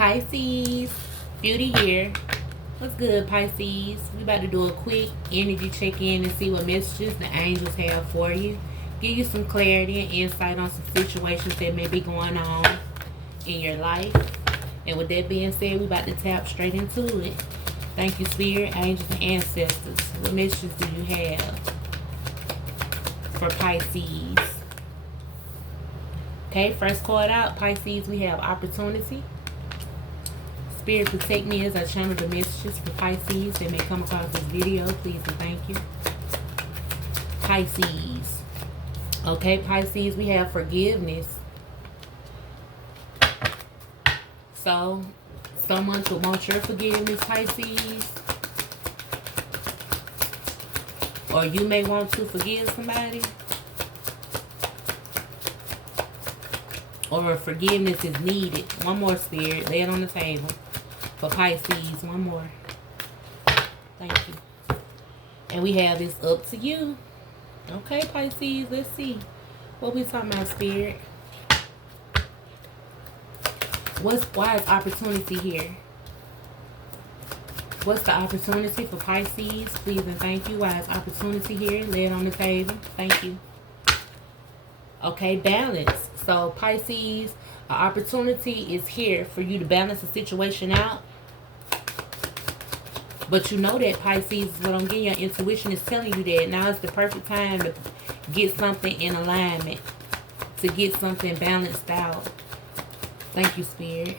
Pisces, Beauty here. What's good, Pisces? We about to do a quick energy check-in and see what messages the angels have for you. Give you some clarity and insight on some situations that may be going on in your life. And with that being said, we about to tap straight into it. Thank you, Spirit, angels, and ancestors. What messages do you have for Pisces? Okay, first card out, Pisces, we have opportunity. Spirit, protect me as I channel the messages for Pisces that may come across this video. Please and thank you. Pisces. Okay, Pisces, we have forgiveness. So, someone to want your forgiveness, Pisces. Or you may want to forgive somebody. Or forgiveness is needed. One more, Spirit. Lay it on the table. For Pisces, one more. Thank you. And we have this up to you. Okay, Pisces, let's see. What we talking about, Spirit? Why is opportunity here? What's the opportunity for Pisces? Please and thank you. Why is opportunity here? Lay it on the table. Thank you. Okay, balance. So, Pisces, an opportunity is here for you to balance the situation out. But you know that, Pisces, what I'm getting, your intuition is telling you that now is the perfect time to get something in alignment, to get something balanced out. Thank you, Spirit.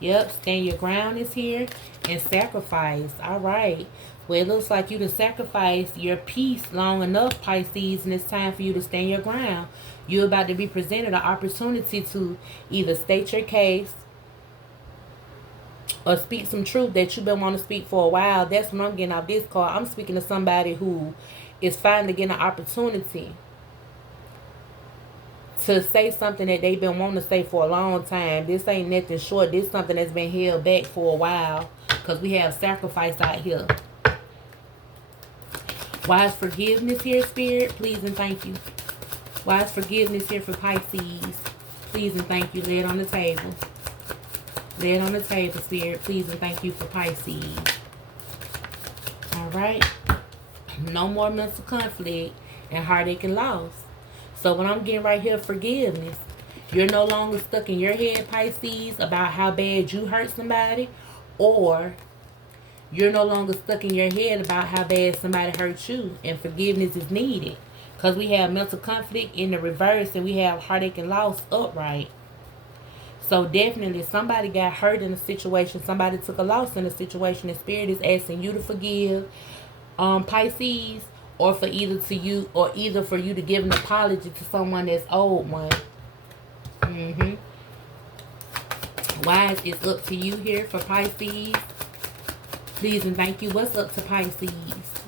Yep, stand your ground is here. And sacrifice. All right. Well, it looks like you to sacrifice your peace long enough, Pisces, and it's time for you to stand your ground. You're about to be presented an opportunity to either state your case or speak some truth that you've been wanting to speak for a while. That's what I'm getting out this card. I'm speaking to somebody who is finally getting an opportunity to say something that they've been wanting to say for a long time. This ain't nothing short. This is something that's been held back for a while because we have sacrifice out here. Why is forgiveness here, Spirit? Please and thank you. Why is forgiveness here for Pisces? Please and thank you. Lay it on the table. Lay it on the table, Spirit. Please and thank you for Pisces. All right. No more mental conflict and heartache and loss. So what I'm getting right here, forgiveness. You're no longer stuck in your head, Pisces, about how bad you hurt somebody. Or you're no longer stuck in your head about how bad somebody hurt you. And forgiveness is needed. Because we have mental conflict in the reverse and we have heartache and loss upright. So definitely somebody got hurt in a situation. Somebody took a loss in a situation. And Spirit is asking you to forgive Pisces. Or for either for you to give an apology to someone that's owed one. Why is it up to you here for Pisces? Please and thank you. What's up to Pisces?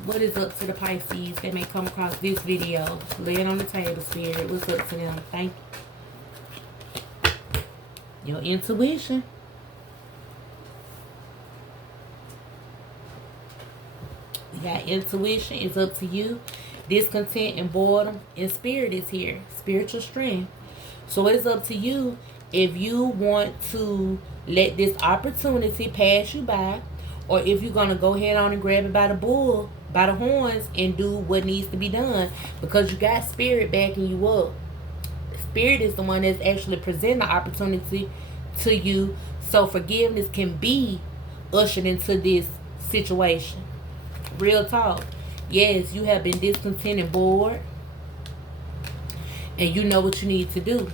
What is up to the Pisces that may come across this video? Lay it on the table, Spirit. What's up to them? Thank you. Your intuition. You got intuition. It's up to you. Discontent and boredom. And Spirit is here. Spiritual strength. So it's up to you if you want to let this opportunity pass you by, or if you're going to go ahead on and grab it by the horns and do what needs to be done, because you got Spirit backing you up. Spirit is the one that's actually presenting the opportunity to you so forgiveness can be ushered into this situation. Real talk. Yes, you have been discontent and bored, and you know what you need to do.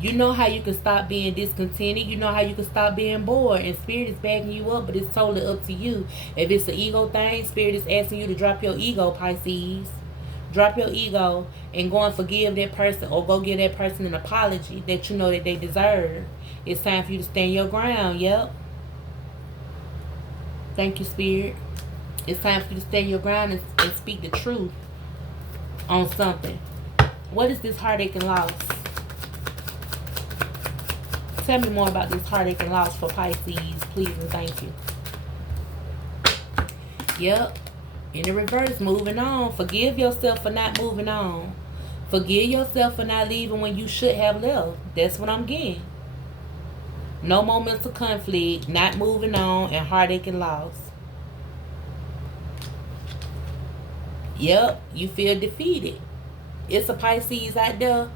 You know how you can stop being discontented. You know how you can stop being bored. And Spirit is backing you up, but it's totally up to you. If it's an ego thing, Spirit is asking you to drop your ego, Pisces. Drop your ego and go and forgive that person, or go give that person an apology that you know that they deserve. It's time for you to stand your ground. Yep. Thank you, Spirit. It's time for you to stand your ground and speak the truth on something. What is this heartache and loss? Tell me more about this heartache and loss for Pisces, please and thank you. Yep. In the reverse, moving on. Forgive yourself for not moving on. Forgive yourself for not leaving when you should have left. That's what I'm getting. No moments of conflict, not moving on, and heartache and loss. Yep, you feel defeated. It's a Pisces out there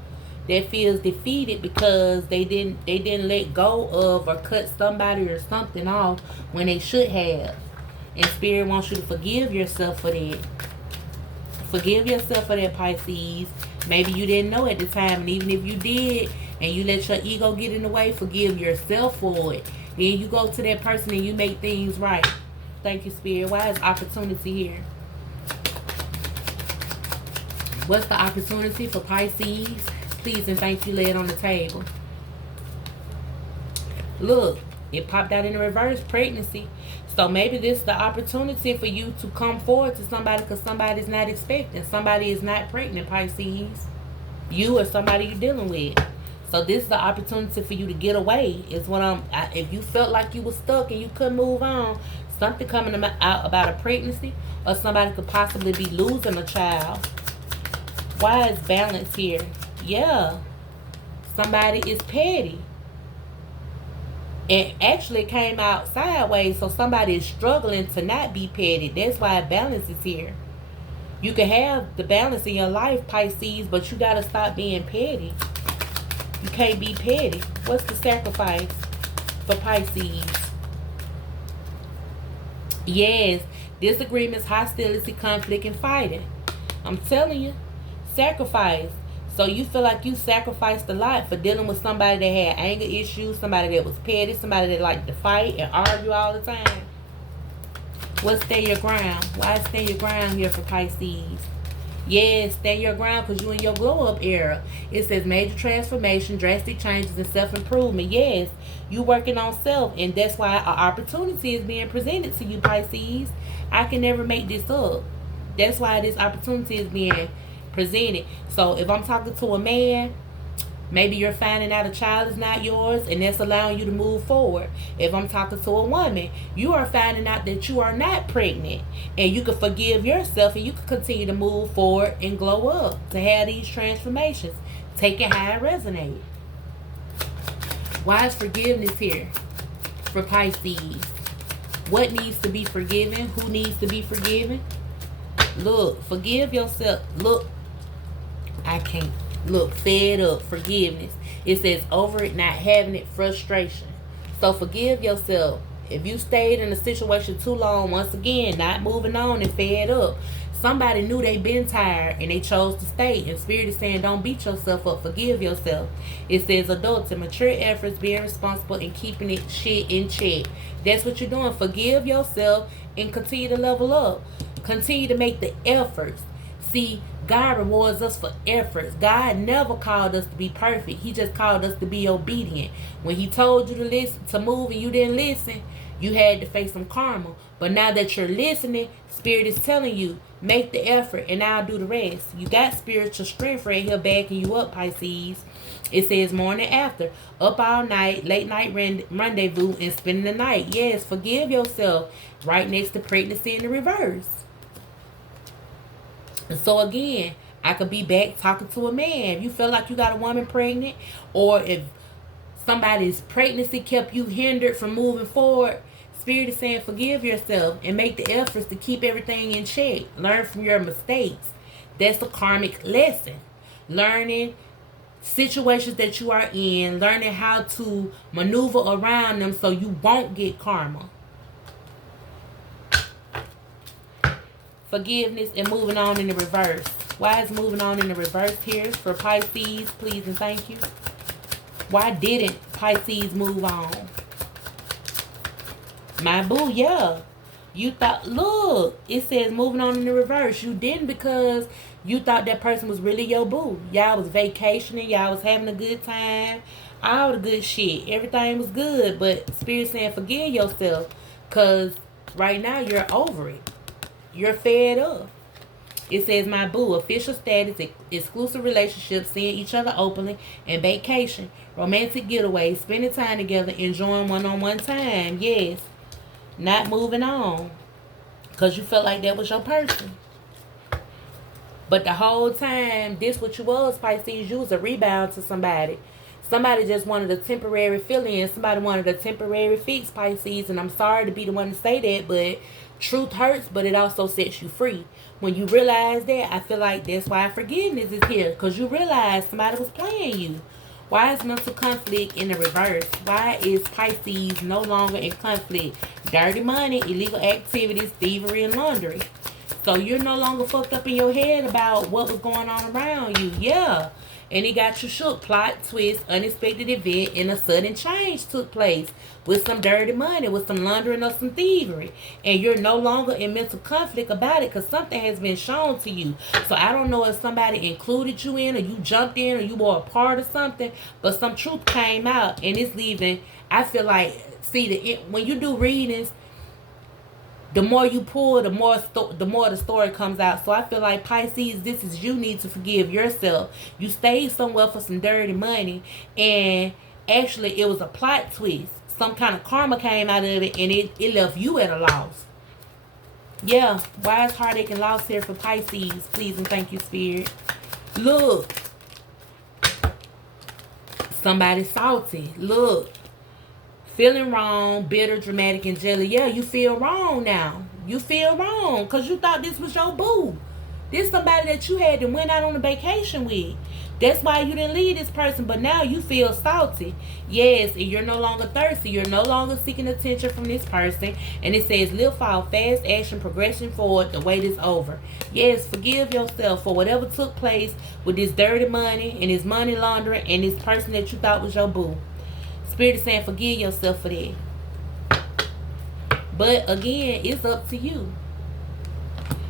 that feels defeated because they didn't let go of or cut somebody or something off when they should have. And Spirit wants you to forgive yourself for that. Forgive yourself for that, Pisces. Maybe you didn't know at the time, and even if you did, and you let your ego get in the way, forgive yourself for it. Then you go to that person and you make things right. Thank you, Spirit. Why is opportunity here? What's the opportunity for Pisces? Please and thank you, lay it on the table. Look, it popped out in the reverse, pregnancy. So maybe this is the opportunity for you to come forward to somebody because somebody's not expecting. Somebody is not pregnant, Pisces. You or somebody you're dealing with. So this is the opportunity for you to get away. Is what if you felt like you were stuck and you couldn't move on, something coming out about a pregnancy, or somebody could possibly be losing a child. Why is balance here? Yeah. Somebody is petty. And actually came out sideways, so somebody is struggling to not be petty. That's why balance is here. You can have the balance in your life, Pisces, but you got to stop being petty. You can't be petty. What's the sacrifice for Pisces? Yes, disagreements, hostility, conflict, and fighting. I'm telling you, sacrifice. So you feel like you sacrificed a lot for dealing with somebody that had anger issues, somebody that was petty, somebody that liked to fight and argue all the time. What's stand your ground? Why stand your ground here for Pisces? Yes, stand your ground because you in your glow-up era. It says major transformation, drastic changes, and self-improvement. Yes, you working on self, and that's why an opportunity is being presented to you, Pisces. I can never make this up. That's why this opportunity is being presented. So if I'm talking to a man, maybe you're finding out a child is not yours, and that's allowing you to move forward. If I'm talking to a woman, you are finding out that you are not pregnant, and you can forgive yourself, and you can continue to move forward and glow up to have these transformations. Take it how it resonates. Why is forgiveness here for Pisces? What needs to be forgiven? Who needs to be forgiven? Look, forgive yourself. Look, I can't. Look, fed up, forgiveness. It says over it, not having it, frustration. So forgive yourself. If you stayed in a situation too long, once again, not moving on and fed up. Somebody knew they been tired and they chose to stay. And Spirit is saying don't beat yourself up, forgive yourself. It says adults and mature efforts, being responsible and keeping it shit in check. That's what you're doing. Forgive yourself and continue to level up. Continue to make the efforts. See, God rewards us for efforts. God never called us to be perfect. He just called us to be obedient. When he told you to listen, to move, and you didn't listen, you had to face some karma. But now that you're listening, Spirit is telling you, make the effort and I'll do the rest. You got spiritual strength right here backing you up, Pisces. It says morning after, up all night, late night rendezvous, and spending the night. Yes, forgive yourself. Right next to pregnancy in the reverse. And so again, I could be back talking to a man. If you feel like you got a woman pregnant, or if somebody's pregnancy kept you hindered from moving forward, Spirit is saying forgive yourself and make the efforts to keep everything in check. Learn from your mistakes. That's the karmic lesson. Learning situations that you are in, learning how to maneuver around them so you won't get karma. Forgiveness and moving on in the reverse. Why is moving on in the reverse here for Pisces? Please and thank you. Why didn't Pisces move on? My boo, yeah. You thought, look, it says moving on in the reverse. You didn't because you thought that person was really your boo. Y'all was vacationing. Y'all was having a good time. All the good shit. Everything was good. But Spirit saying forgive yourself because right now you're over it. You're fed up. It says, my boo, official status, exclusive relationships, seeing each other openly, and vacation, romantic getaways, spending time together, enjoying one-on-one time. Yes. Not moving on. Because you felt like that was your person. But the whole time, this what you was, Pisces. You was a rebound to somebody. Somebody just wanted a temporary fill-in. Somebody wanted a temporary fix, Pisces. And I'm sorry to be the one to say that, but truth hurts, but it also sets you free. When you realize that, I feel like that's why forgiveness is here. Because you realize somebody was playing you. Why is mental conflict in the reverse? Why is Pisces no longer in conflict? Dirty money, illegal activities, thievery, and laundry. So you're no longer fucked up in your head about what was going on around you. Yeah. And it got you shook. Plot, twist, unexpected event, and a sudden change took place with some dirty money, with some laundering or some thievery. And you're no longer in mental conflict about it because something has been shown to you. So I don't know if somebody included you in, or you jumped in, or you were a part of something, but some truth came out and it's leaving. I feel like, see, when you do readings, the more you pull, the more the story comes out. So I feel like, Pisces, this is you need to forgive yourself. You stayed somewhere for some dirty money, and actually it was a plot twist. Some kind of karma came out of it, and it left you at a loss. Yeah, why is heartache and loss here for Pisces? Please and thank you, Spirit. Look, somebody salty. Look. Feeling wrong, bitter, dramatic, and jelly. Yeah, you feel wrong now. You feel wrong because you thought this was your boo. This somebody that you had to went out on a vacation with. That's why you didn't leave this person, but now you feel salty. Yes, and you're no longer thirsty. You're no longer seeking attention from this person. And it says, live, fall, fast action, progression forward. The wait is over. Yes, forgive yourself for whatever took place with this dirty money and this money laundering and this person that you thought was your boo. Spirit is saying forgive yourself for that. But again, it's up to you.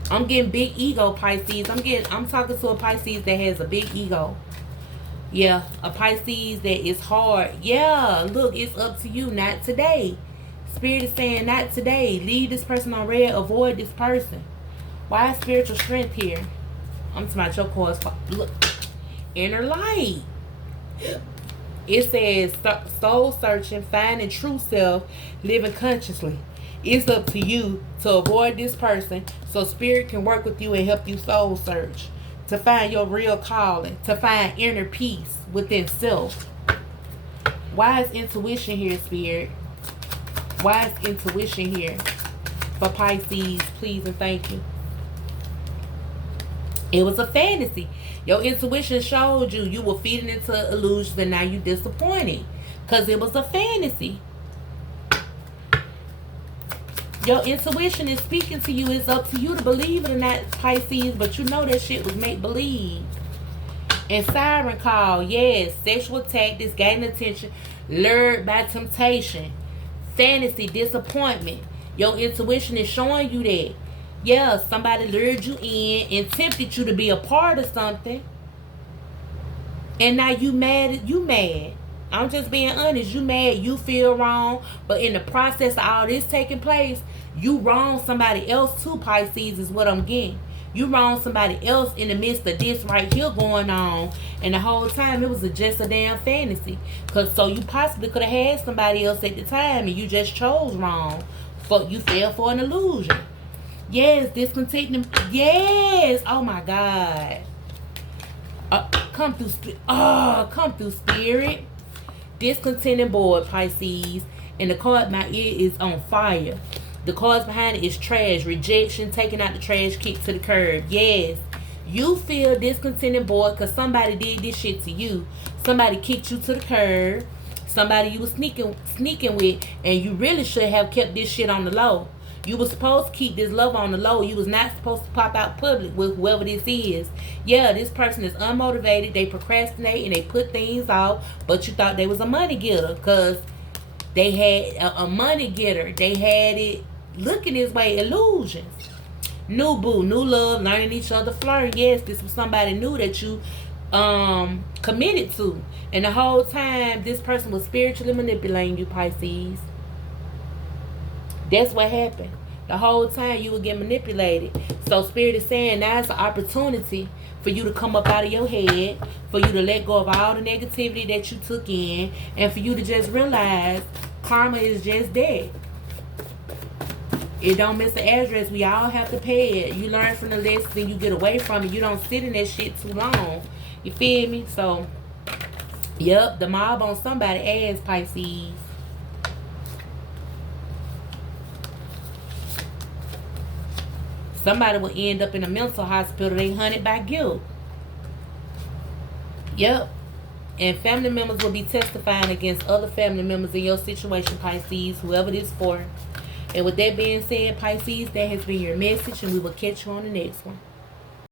I'm getting big ego, Pisces. I'm talking to a Pisces that has a big ego. Yeah, a Pisces that is hard. Yeah, look, it's up to you, not today. Spirit is saying not today. Leave this person on red. Avoid this person. Why is spiritual strength here? I'm talking about your cause. Look, inner light. It says soul searching, finding true self, living consciously. It's up to you to avoid this person so spirit can work with you and help you soul search, to find your real calling, to find inner peace within self. Why is intuition here, Spirit? Why is intuition here for Pisces? Please and thank you. It was a fantasy. Your intuition showed you were feeding into illusions, and now you disappointed because it was a fantasy. Your intuition is speaking to you. It's up to you to believe it or not, Pisces, but you know that shit was make-believe. And siren call, yes, sexual tactics, gaining attention, lured by temptation, fantasy, disappointment. Your intuition is showing you that. Yeah, somebody lured you in and tempted you to be a part of something. And now you mad. I'm just being honest. You mad. You feel wrong. But in the process of all this taking place, you wrong somebody else too, Pisces, is what I'm getting. You wrong somebody else in the midst of this right here going on. And the whole time it was just a damn fantasy. So you possibly could have had somebody else at the time and you just chose wrong. You fell for an illusion. Yes, discontented. Yes. Oh my God. Come through spirit. Discontented board, Pisces. And the card my ear is on fire. The cards behind it is trash, rejection, taking out the trash, kick to the curb. Yes. You feel discontented bored because somebody did this shit to you. Somebody kicked you to the curb. Somebody you was sneaking with, and you really should have kept this shit on the low. You were supposed to keep this love on the low. You was not supposed to pop out public with whoever this is. Yeah, this person is unmotivated. They procrastinate and they put things off. But you thought they was a money getter because they had a money getter. They had it looking this way. Illusions. New boo, new love, learning each other, flirting. Yes, this was somebody new that you committed to. And the whole time, this person was spiritually manipulating you, Pisces. That's what happened. The whole time you were getting manipulated. So Spirit is saying now it's an opportunity for you to come up out of your head, for you to let go of all the negativity that you took in, and for you to just realize karma is just that. It don't miss the address. We all have to pay it. You learn from the lesson and you get away from it. You don't sit in that shit too long. You feel me? So Yep, the mob on somebody ass, Pisces. Somebody will end up in a mental hospital. They hunted by guilt. Yep. And family members will be testifying against other family members in your situation, Pisces, whoever this for. And with that being said, Pisces, that has been your message, and we will catch you on the next one.